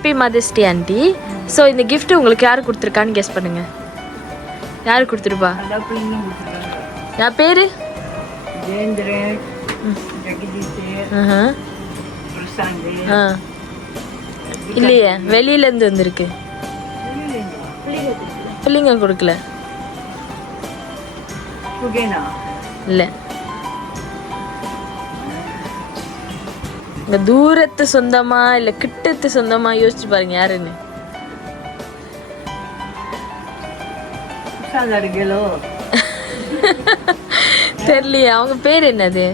Happy mother's day aunty. So இந்த gift உங்களுக்கு யார் கொடுத்துருக்கான்னு கெஸ் பண்ணுங்க. யார் கொடுத்துருப்பா? நான் பேரு இல்லையே, வெளியிலேருந்து வந்திருக்கு. பிள்ளைங்க கொடுக்கல இல்லை. இந்த தூரத்து சொந்தமா இல்லை கிட்டத்து சொந்தமா யோசிச்சு பாருங்க யாருன்னு. தெரியலையே. அவங்க பேர் என்னது?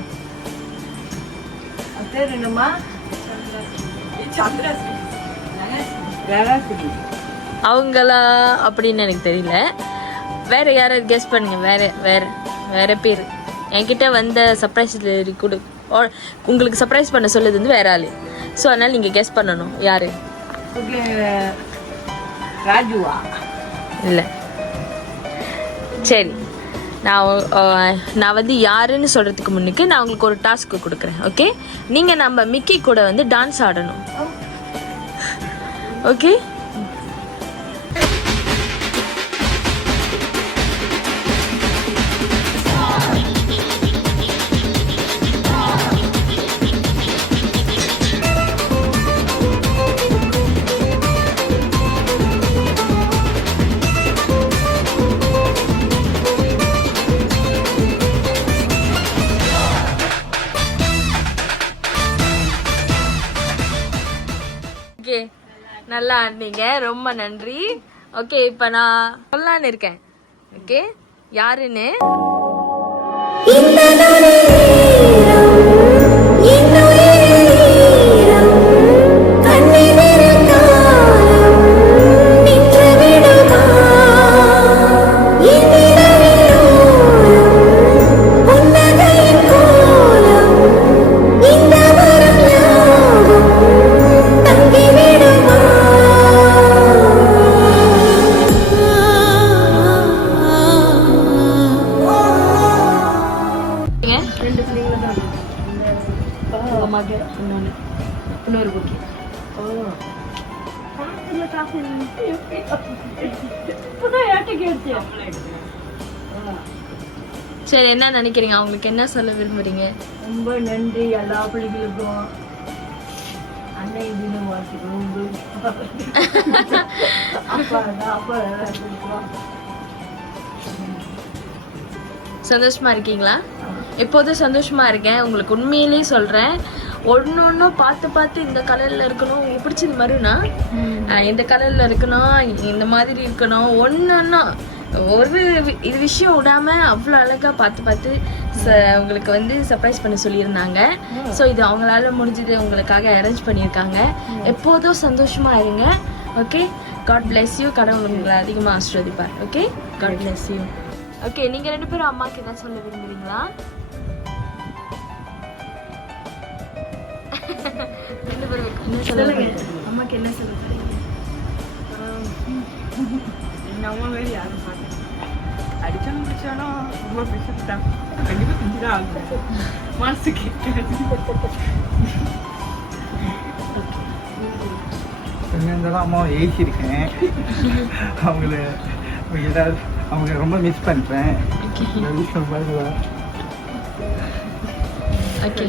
அவங்களா அப்படின்னு எனக்கு தெரியல. வேற யாராவது கெஸ் பண்ணுங்க. வேற வேற வேற பேர் என்கிட்ட வந்த சர்ப்ரைஸ் கொடு. உங்களுக்கு சர்ப்ரைஸ் பண்ண சொல்லுது வந்து வேற ஆளு. ஸோ அதனால நீங்க கெஸ் பண்ணணும் யாரு. ராஜுவா? இல்லை. சரி, நான் வந்து யாருன்னு சொல்றதுக்கு முன்னுக்கு நான் உங்களுக்கு ஒரு டாஸ்க் கொடுக்குறேன். ஓகே, நீங்க நம்ம மிக்கி கூட வந்து டான்ஸ் ஆடணும். ஓகே, நல்லா ஆடினீங்க, ரொம்ப நன்றி. ஓகே, இப்போ நான் சொல்லலான்னு இருக்கேன். ஓகே, யாருன்னு இன்னொரு புக்கி. சரி, என்ன நினைக்கிறீங்க? அவங்களுக்கு என்ன சொல்ல விரும்புறீங்க? ரொம்ப நன்றி எல்லா பிள்ளைகளுக்கும். அன்னை தினம் வாழ்த்துக்கள். சந்தோஷமா இருக்கீங்களா? எப்போதும் சந்தோஷமா இருக்கேன். உங்களுக்கு உண்மையிலேயே சொல்றேன், ஒன்னொன்னும் பார்த்து பார்த்து இந்த கலர்ல இருக்கணும், உங்களுக்கு பிடிச்சது மாதிரினா இந்த கலர்ல இருக்கணும், இந்த மாதிரி இருக்கணும், ஒன்னொன்னா ஒரு இது விஷயம் விடாம அவ்வளோ அழகா பார்த்து பார்த்து உங்களுக்கு வந்து சர்ப்ரைஸ் பண்ண சொல்லியிருந்தாங்க. ஸோ இது அவங்களால முடிஞ்சது உங்களுக்காக அரேஞ்ச் பண்ணியிருக்காங்க. எப்போதும் சந்தோஷமா இருங்க. Okay, God bless you. கடவுள் உங்களை அதிகமாக ஆசீர்வதிப்பார். Okay, God bless you. Okay, நீங்க ரெண்டு பேரும் அம்மாக்கு என்ன சொல்ல விரும்புறீங்களா? ரெண்டு பேரும் என்ன சொல்லுங்க? அம்மாக்கு என்ன சொல்ல போறீங்க? அம்மா வேறு யாரும் பார்க்க அடிச்சாலும் பிடிச்சாலும் ரொம்ப பிடிச்சிட்டான். கண்டிப்பாக செஞ்சுதான் ஆகும். மனசு கேட்காது. இருந்தாலும் அம்மாவை ஏசிருக்கேன். அவங்கள ஏதாவது அவங்க ரொம்ப மிஸ் பண்ணுறேன். ஓகே,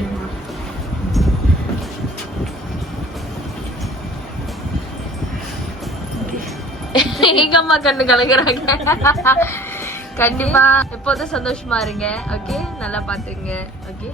எங்க அம்மா கண்ணு கலக்குறாங்க. கண்டிப்பா எப்போதும் சந்தோஷமா இருங்க. ஓகே, நல்லா பாத்துங்க. ஓகே.